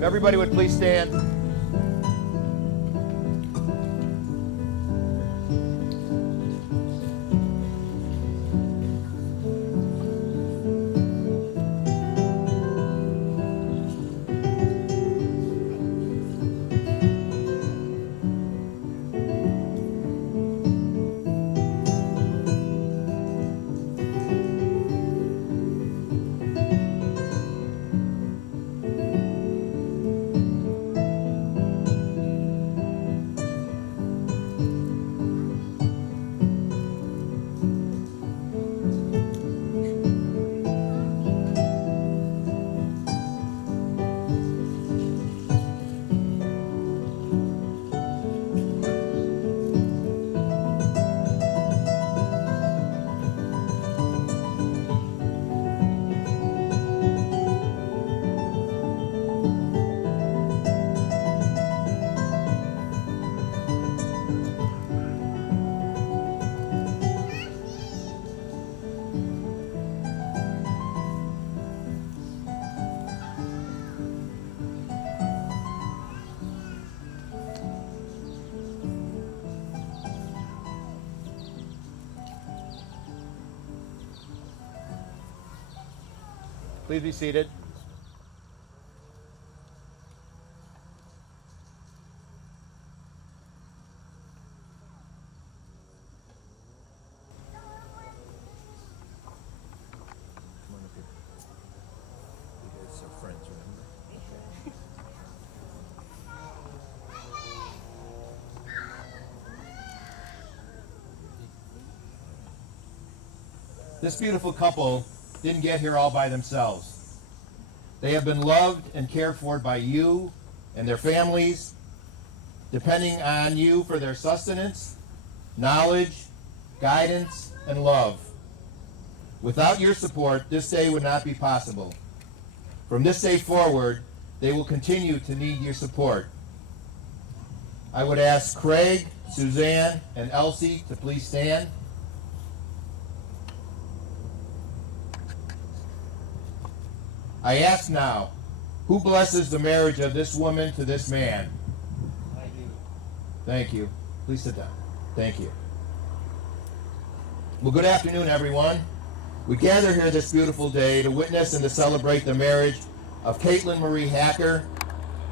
If everybody would please stand. Please be seated. This beautiful couple didn't get here all by themselves. They have been loved and cared for by you and their families, depending on you for their sustenance, knowledge, guidance, and love. Without your support, this day would not be possible. From this day forward, they will continue to need your support. I would ask Craig, Suzanne, and Elsie to please stand. I ask now, who blesses the marriage of this woman to this man? I do. Thank you. Please sit down. Thank you. Well, good afternoon, everyone. We gather here this beautiful day to witness and to celebrate the marriage of Caitlin Marie Hacker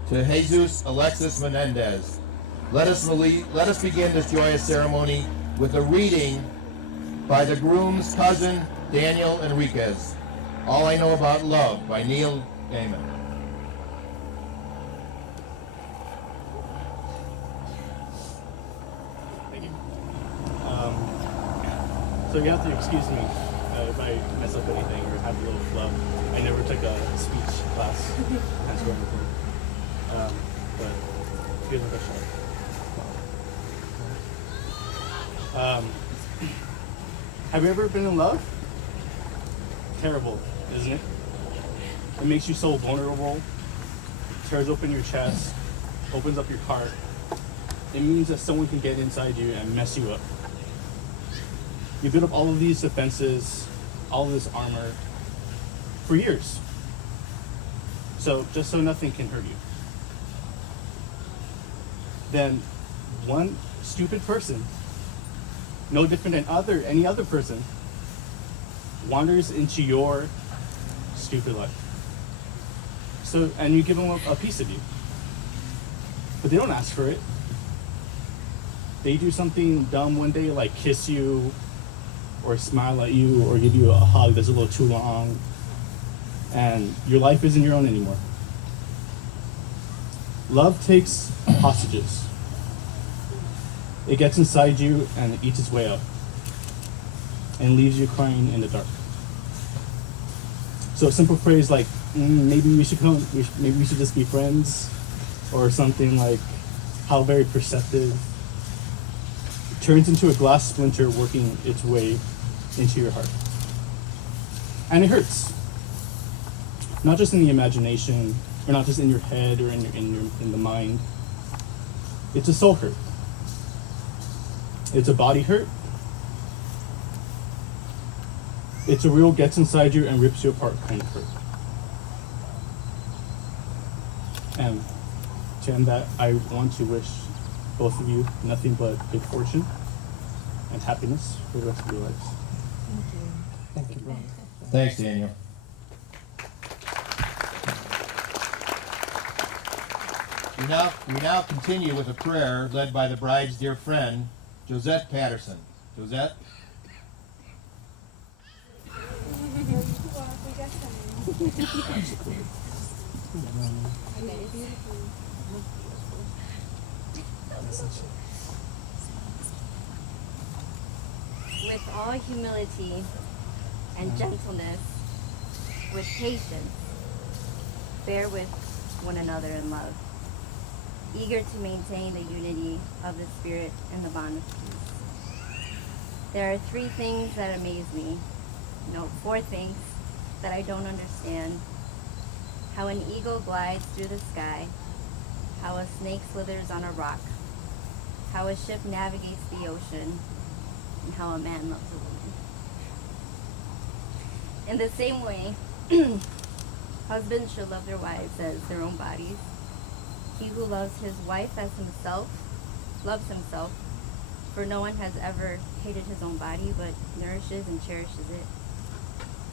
to Jesus Alexis Melendez. Let us begin this joyous ceremony with a reading by the groom's cousin, Daniel Enriquez. All I Know About Love by Neil Gaiman. Thank you. So you have to excuse me if I mess up anything or have a little flub. I never took a speech class. That's what I'm but here's my question. Have you ever been in love? Terrible, isn't it? It makes you so vulnerable, tears open your chest, opens up your heart. It means that someone can get inside you and mess you up. You build up all of these defenses, all of this armor for years. Just so nothing can hurt you. Then one stupid person, no different than any other person, wanders into your stupid life. And you give them a piece of you. But they don't ask for it. They do something dumb one day, like kiss you, or smile at you, or give you a hug that's a little too long, and your life isn't your own anymore. Love takes hostages. It gets inside you and it eats its way out, and leaves you crying in the dark. So a simple phrase like, maybe we should just be friends, or something like, how very perceptive, turns into a glass splinter working its way into your heart. And it hurts. Not just in the imagination, or not just in your head or in the mind. It's a soul hurt. It's a body hurt. It's a real gets inside you and rips you apart kind of hurt. And to end that, I want to wish both of you nothing but good fortune and happiness for the rest of your lives. Thank you. Thank you, brother. Thanks, Daniel. We now continue with a prayer led by the bride's dear friend, Josette Patterson. Josette? With all humility and gentleness, with patience, bear with one another in love, eager to maintain the unity of the Spirit and the bond of peace. There are 3 things that amaze me. No, 4 things that I don't understand. How an eagle glides through the sky, how a snake slithers on a rock, how a ship navigates the ocean, and how a man loves a woman. In the same way, husbands should love their wives as their own bodies. He who loves his wife as himself loves himself, for no one has ever hated his own body, but nourishes and cherishes it,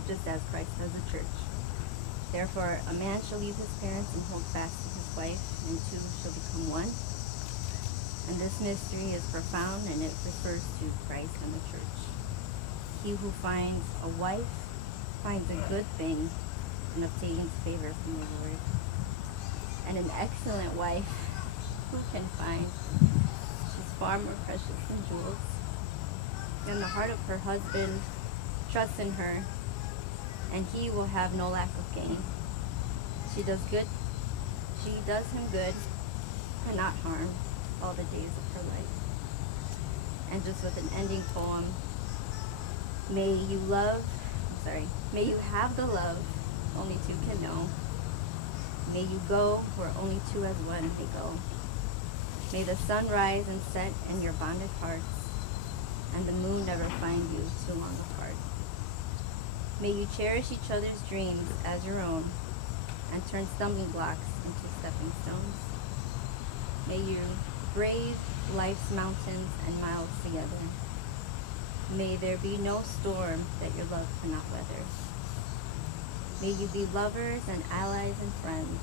just as Christ does the church. Therefore, a man shall leave his parents and hold fast to his wife, and two shall become one. And this mystery is profound, and it refers to Christ and the church. He who finds a wife finds a good thing and obtains favor from the Lord. And an excellent wife who can find? She's far more precious than jewels. And the heart of her husband trusts in her, and he will have no lack of gain. She does him good and not harm all the days of her life. And just with an ending poem, may you have the love only two can know. May you go where only two as one may go. May the sun rise and set in your bonded hearts, and the moon never find you too long apart. May you cherish each other's dreams as your own, and turn stumbling blocks into stepping stones. May you brave life's mountains and miles together. May there be no storm that your love cannot weather. May you be lovers and allies and friends.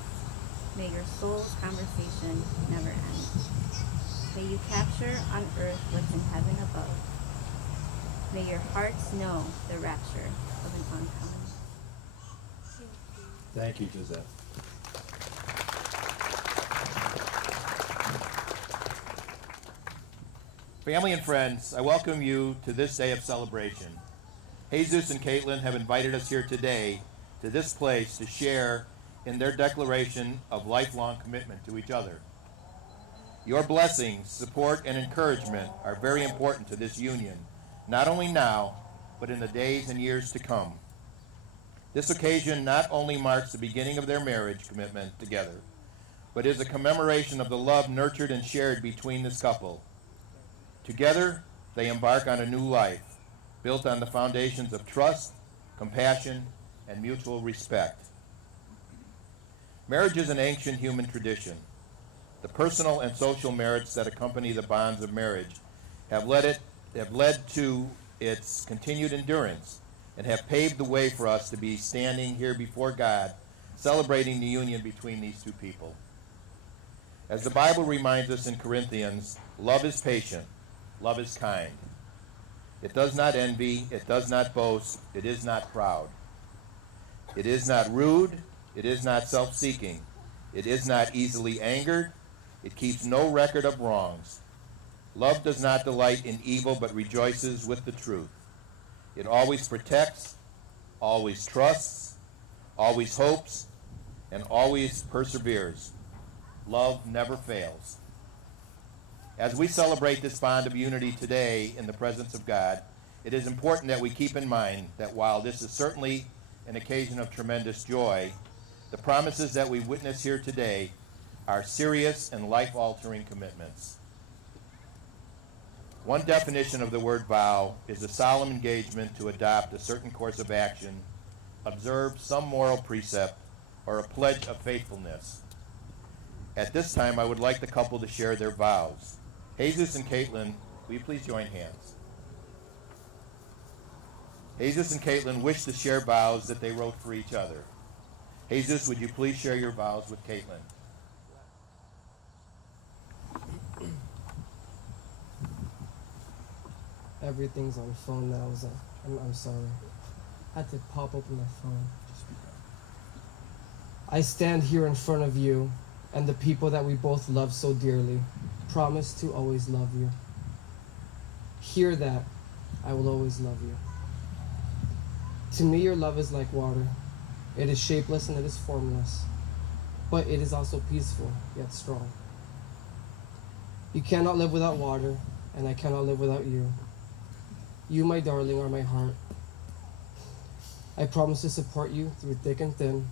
May your soul's conversation never end. May you capture on earth what's in heaven above. May your hearts know the rapture of an oncoming. Thank you, Josette. Family and friends, I welcome you to this day of celebration. Jesus and Caitlin have invited us here today to this place to share in their declaration of lifelong commitment to each other. Your blessings, support, and encouragement are very important to this union, not only now, but in the days and years to come. This occasion not only marks the beginning of their marriage commitment together, but is a commemoration of the love nurtured and shared between this couple. Together, they embark on a new life, built on the foundations of trust, compassion, and mutual respect. Marriage is an ancient human tradition. The personal and social merits that accompany the bonds of marriage have led to its continued endurance and have paved the way for us to be standing here before God, celebrating the union between these two people. As the Bible reminds us in Corinthians, love is patient, love is kind. It does not envy, it does not boast, it is not proud. It is not rude, it is not self-seeking, it is not easily angered, it keeps no record of wrongs. Love does not delight in evil, but rejoices with the truth. It always protects, always trusts, always hopes, and always perseveres. Love never fails. As we celebrate this bond of unity today in the presence of God, it is important that we keep in mind that while this is certainly an occasion of tremendous joy, the promises that we witness here today are serious and life-altering commitments. One definition of the word vow is a solemn engagement to adopt a certain course of action, observe some moral precept, or a pledge of faithfulness. At this time, I would like the couple to share their vows. Jesus and Caitlin, will you please join hands? Jesus and Caitlin wish to share vows that they wrote for each other. Jesus, would you please share your vows with Caitlin? Everything's on phone now. I'm sorry. I had to pop open my phone. I stand here in front of you and the people that we both love so dearly. Promise to always love you. Hear that. I will always love you. To me, your love is like water. It is shapeless and it is formless, but it is also peaceful, yet strong. You cannot live without water, and I cannot live without you. You, my darling, are my heart. I promise to support you through thick and thin.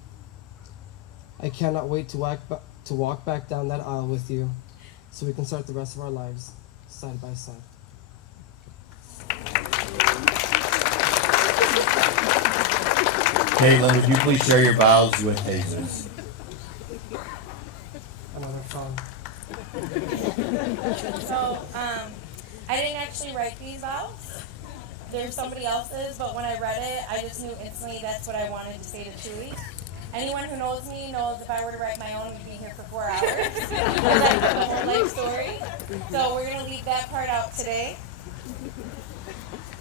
I cannot wait to walk back down that aisle with you so we can start the rest of our lives side by side. Caitlin, would you please share your vows with Jesus? Another phone. So, I didn't actually write these vows. There's somebody else's, but when I read it, I just knew instantly that's what I wanted to say to Chewy. Anyone who knows me knows if I were to write my own, we'd be here for 4 hours. Because I have a whole life story. So we're going to leave that part out today.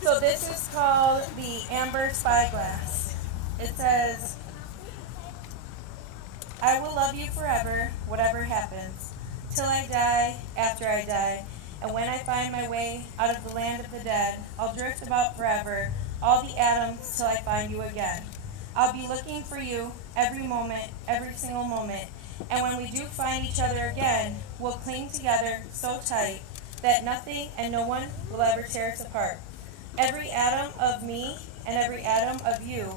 So this is called the Amber Spyglass. It says, I will love you forever, whatever happens, till I die, after I die, and when I find my way out of the land of the dead, I'll drift about forever, all the atoms, till I find you again. I'll be looking for you every moment, every single moment, and when we do find each other again, we'll cling together so tight that nothing and no one will ever tear us apart. Every atom of me and every atom of you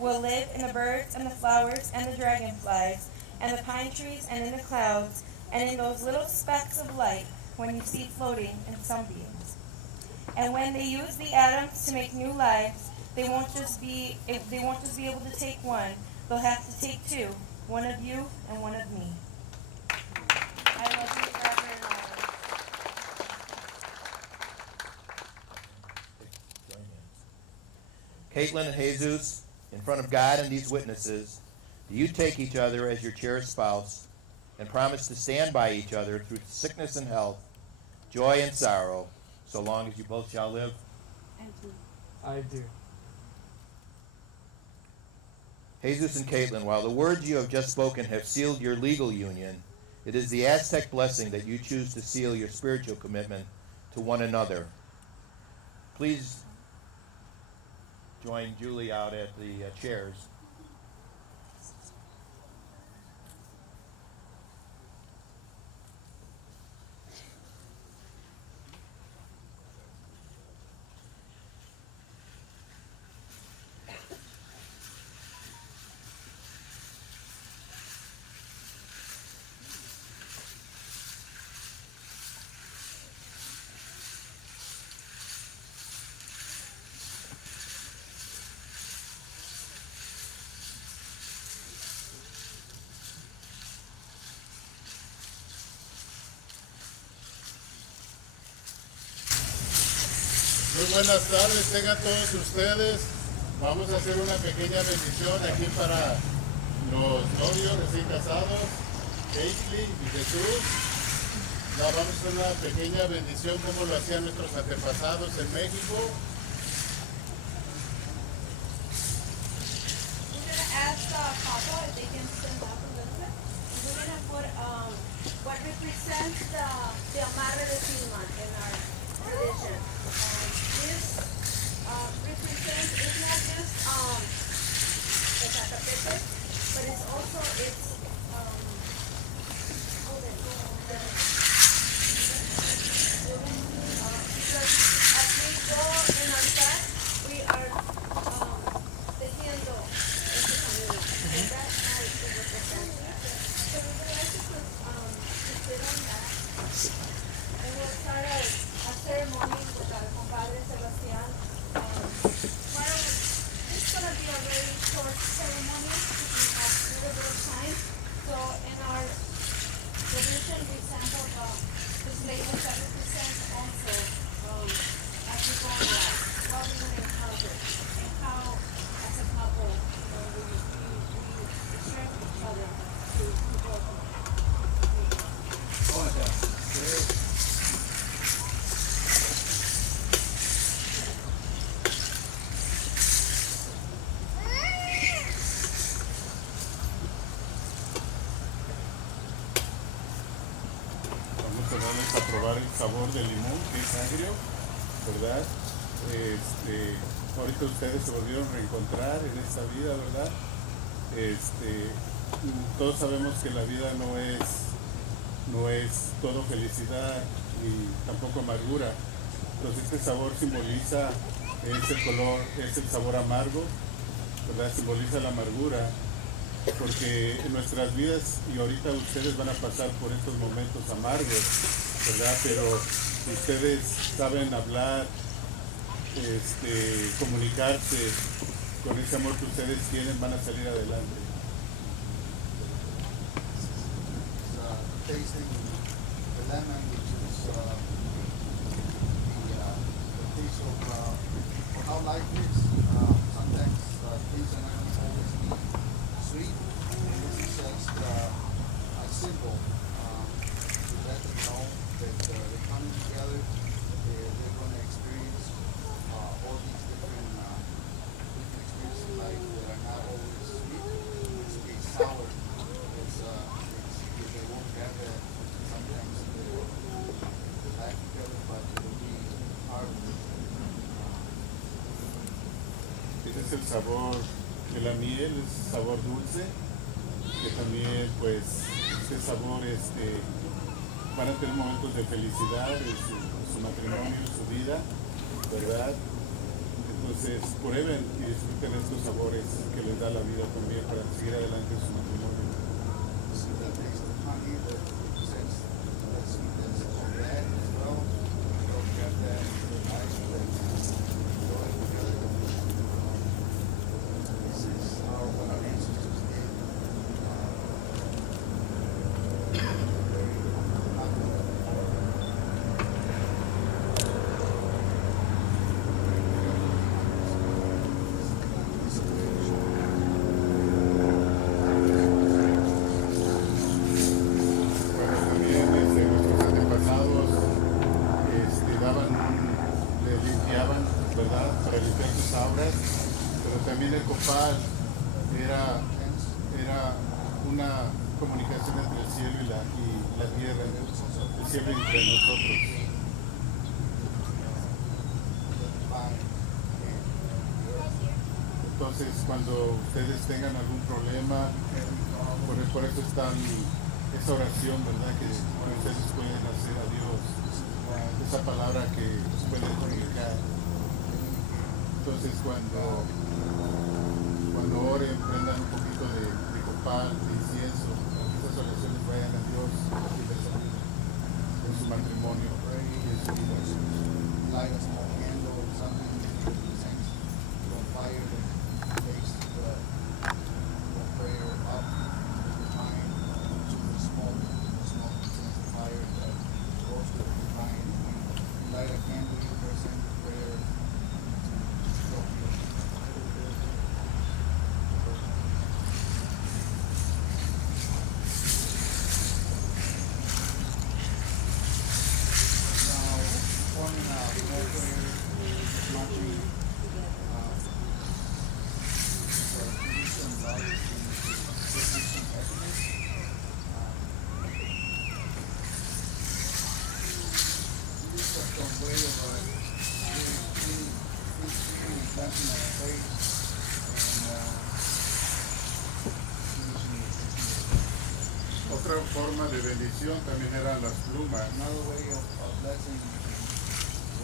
will live in the birds and the flowers and the dragonflies and the pine trees and in the clouds and in those little specks of light when you see floating in sunbeams. And when they use the atoms to make new lives, they won't just be able to take one. They'll have to take two, one of you and one of me. I love you forever and always. Caitlin and Jesus, in front of God and these witnesses, do you take each other as your cherished spouse and promise to stand by each other through sickness and health, joy and sorrow, so long as you both shall live? I do. Jesus and Caitlin, while the words you have just spoken have sealed your legal union, it is the Aztec blessing that you choose to seal your spiritual commitment to one another. Please join Julie out at the chairs. Muy buenas tardes, tengan todos ustedes. Vamos a hacer una pequeña bendición aquí para los novios recién casados, Caitlin y Jesús. Vamos a hacer una pequeña bendición como lo hacían nuestros antepasados en México. We're going to ask Papa if they can stand up a little bit. We're going to put what represents the amarre de Silman in our tradition. This represents, it's not just the catapete, but it's also, because as we go in our class, we are tejiendo este camino. And that's how it represents. So we would like to put to sit on that. And we'll start a ceremony with our compadre Sebastián. It's going to be a very short ceremony. We have a little bit of time. So in our tradition, we sample the flavors that represent also as we go on life, what we would encounter, and how, as a couple, we share with each other to go on. Vamos a darles a probar el sabor del limón, que es agrio, ¿verdad? Ahorita ustedes se volvieron a reencontrar en esta vida, ¿verdad? Todos sabemos que la vida no es todo felicidad ni tampoco amargura. Entonces este sabor simboliza ese color, es el sabor amargo, ¿verdad? Simboliza la amargura, porque en nuestras vidas, y ahorita ustedes van a pasar por estos momentos amargos, ¿verdad? Pero ustedes saben hablar, comunicarse con ese amor que ustedes tienen, van a salir adelante. Tasting the lemon, which is the taste of how life is. Sometimes things are not always sweet, es el sabor de la miel, es sabor dulce, que también pues este sabor van a tener momentos de felicidad en su matrimonio, en su vida, ¿verdad? Entonces prueben y disfruten estos sabores que les da la vida también para seguir adelante en su matrimonio. See that makes the honey that represents that sweetness of that as well. So we got that nice blend. Enjoy it together. This is what our ancestors did. Bueno, también nuestros antepasados le limpiaban, ¿verdad? Para limpiar sus auras, pero también el copal era una comunicación entre el cielo y la tierra, el cielo entre nosotros. Entonces, cuando ustedes tengan algún problema, por eso está esa oración, ¿verdad? Que ustedes pueden hacer a Dios, esa palabra que puede comunicar. Entonces, cuando oren, prendan un poquito de copal, de incienso, esas oraciones vayan a Dios en su matrimonio y en su vida. Light a small candle or something that represents the fire that takes the prayer up to the divine, to the smoke. The smoke represents the fire that goes to the divine. You light a candle, you present the prayer to go here. Now, forming a small prayer, launching peace and love and peace and happiness. This is some way of really planting our faith and Otra forma de bendición también eran las plumas. another way of blessing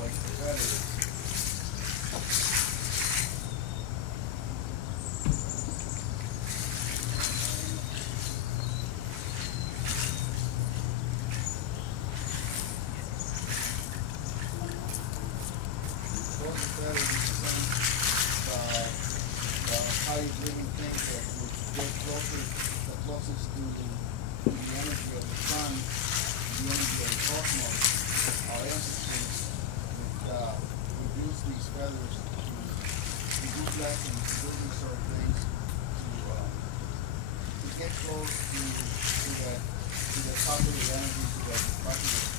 like the feathers. Those feathers represent the highest living things that would get the closest to the energy of the sun, the energy of the cosmos. Our ancestors would use these feathers to do blessings, to do these sort of things, to get close to the positive energy, to the positive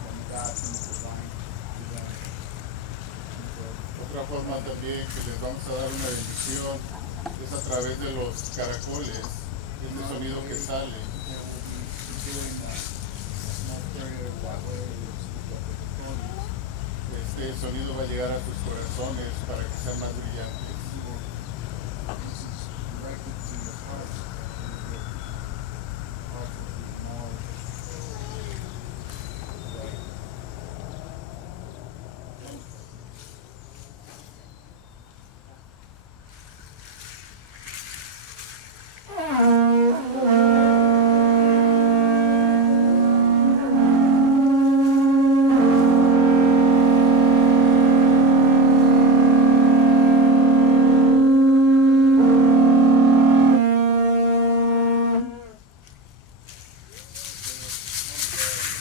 from God, from the divine, to them. Otra forma también que les vamos a dar una bendición es a través de los caracoles, este sonido que sale. There will be doing a small prayer that way, Este sonido va a llegar a sus corazones para que sean más brillantes. this is directed to your hearts. And your heart will be more right.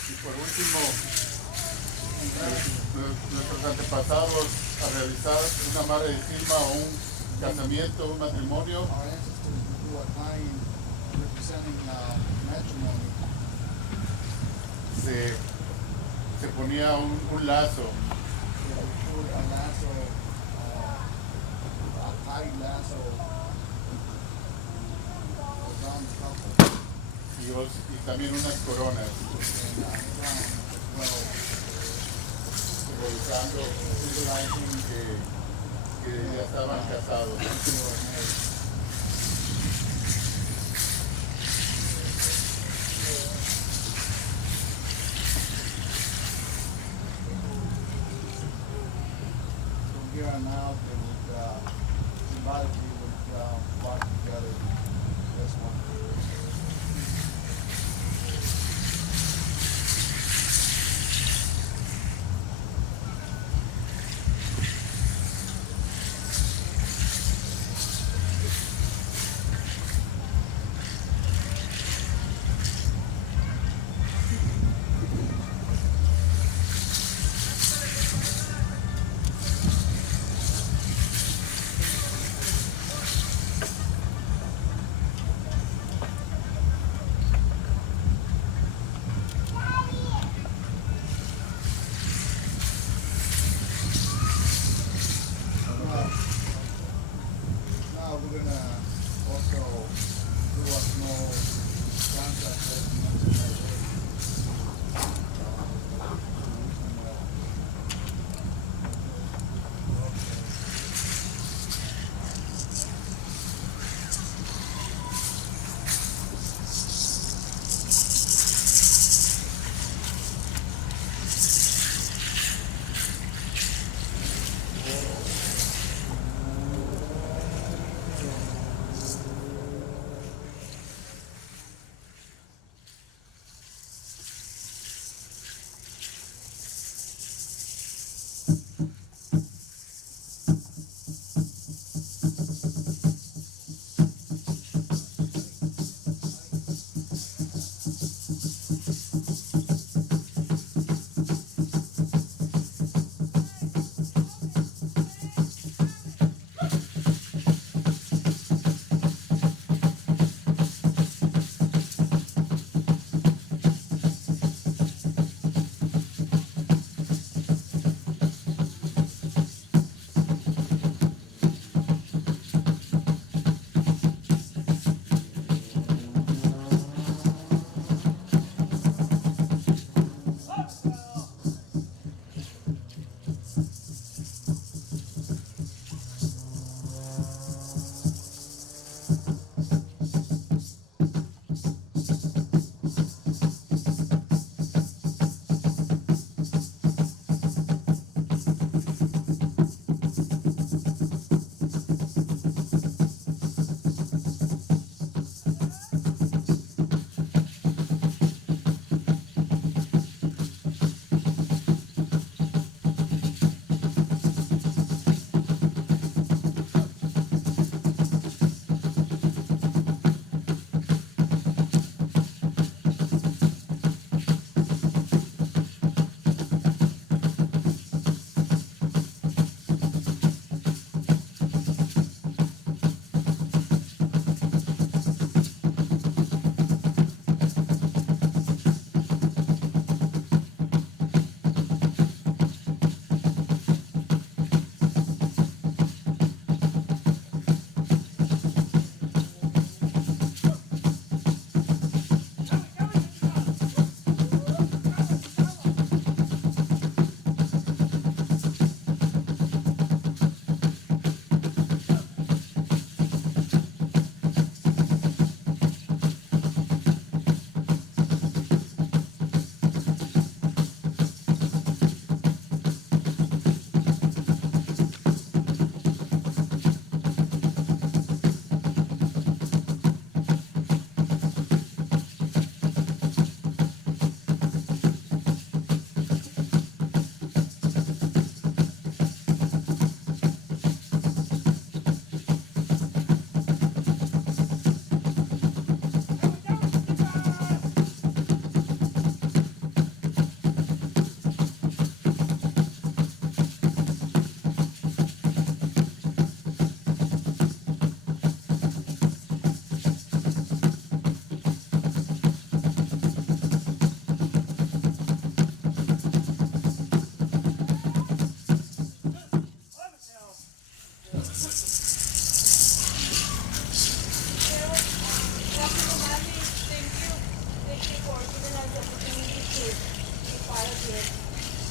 Y por último, nuestros antepasados al realizar una amarre de firma o un casamiento, un matrimonio, Our ancestors would do a tying representing matrimony. se ponía un lazo They would put a lasso, a tight lasso around the couple y también unas coronas and crown as well. que pensando, visualizing que ya estaban casados. From here on out, they would symbolically would walk together as one. Now we're gonna also do a small contract that you mentioned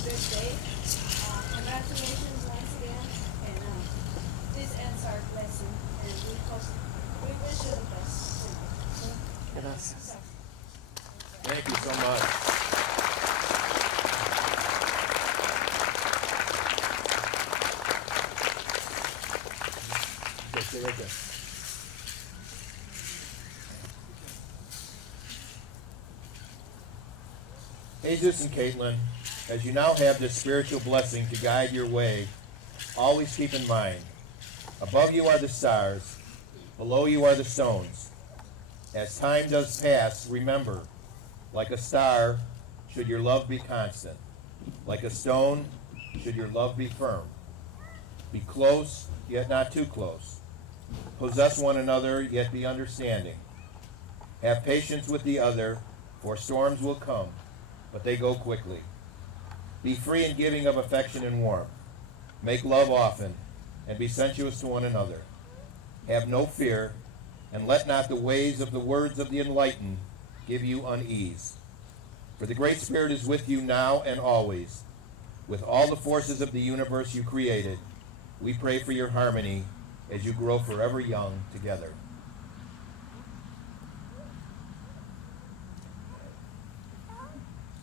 this day. Congratulations once again. And this ends our lesson. And we wish you the best. Gracias. Thank you so much. Okay, stay right there. Jesus and Caitlin, as you now have this spiritual blessing to guide your way, always keep in mind, above you are the stars, below you are the stones. As time does pass, remember, like a star, should your love be constant. Like a stone, should your love be firm. Be close, yet not too close. Possess one another, yet be understanding. Have patience with the other, for storms will come, but they go quickly. Be free in giving of affection and warmth. Make love often, and be sensuous to one another. Have no fear, and let not the ways of the words of the enlightened give you unease. For the Great Spirit is with you now and always. With all the forces of the universe you created, we pray for your harmony as you grow forever young together.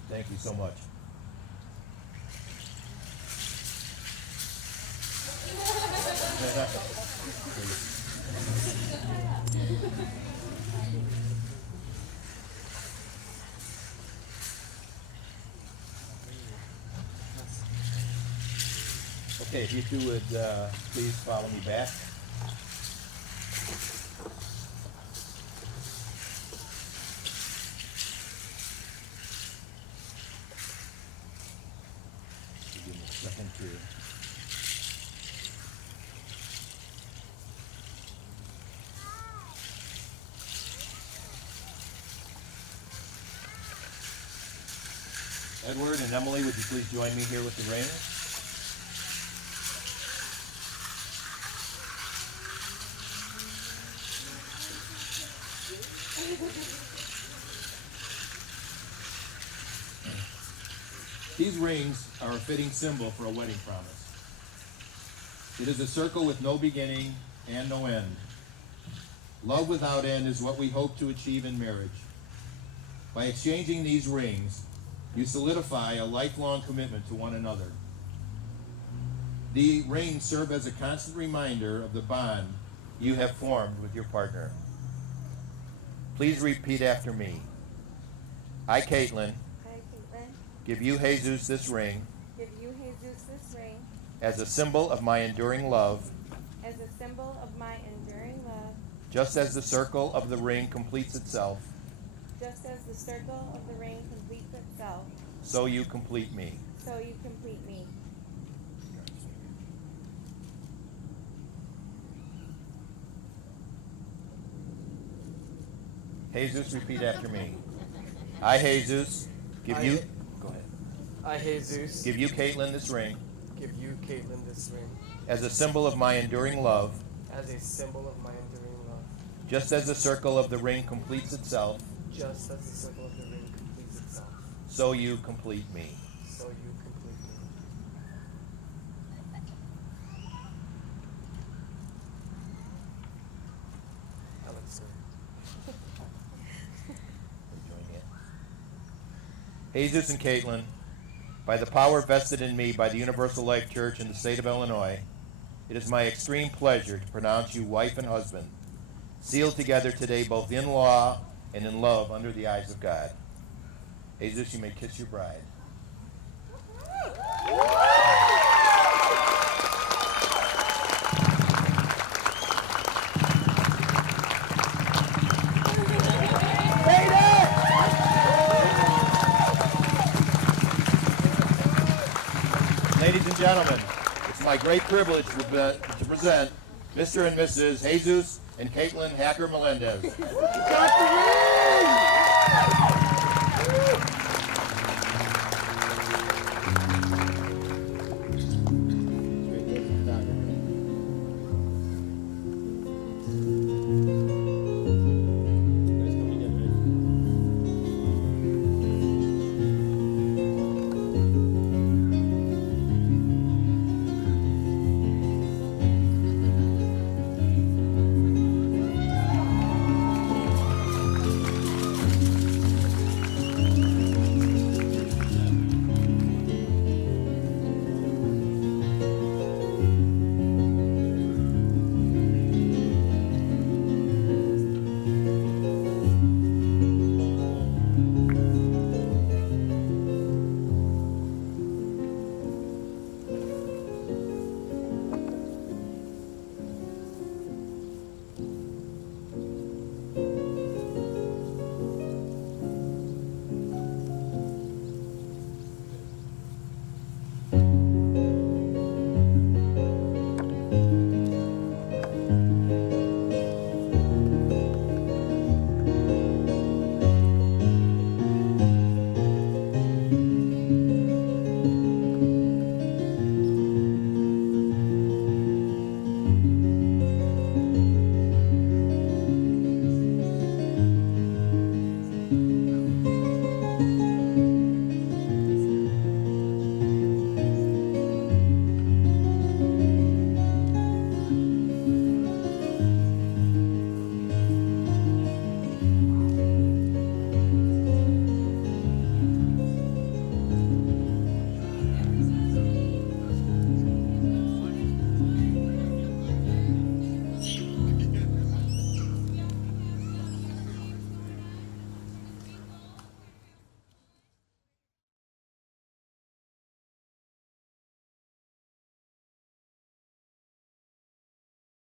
Thank you so much. Okay, if you two would please follow me back. Give me a second to. Edward and Emily, would you please join me here with the ring? These rings are a fitting symbol for a wedding promise. It is a circle with no beginning and no end. Love without end is what we hope to achieve in marriage. By exchanging these rings, you solidify a lifelong commitment to one another. The rings serve as a constant reminder of the bond you have formed with your partner. Please repeat after me. I, Caitlin, give you, Jesus, this ring Give you, Jesus, this ring as a symbol of my enduring love, as a symbol of my enduring love, just as the circle of the ring completes itself, just as the circle of the ring completes itself, so you complete me. so you complete me. Jesus, repeat after me. I, Jesus, give you, go ahead, I, Jesus, give you, Caitlin, this ring give you, Caitlin, this ring as a symbol of my enduring love, as a symbol of my enduring love, just as the circle of the ring completes itself, just as the circle of the ring completes itself, so you complete me. so you complete me. Alex, sir. Jesus and Caitlin, by the power vested in me by the Universal Life Church in the state of Illinois, it is my extreme pleasure to pronounce you wife and husband, sealed together today both in law and in love under the eyes of God. Jesus, you may kiss your bride. Ladies and gentlemen, it's my great privilege to present Mr. and Mrs. Jesus and Caitlin Hacker Melendez.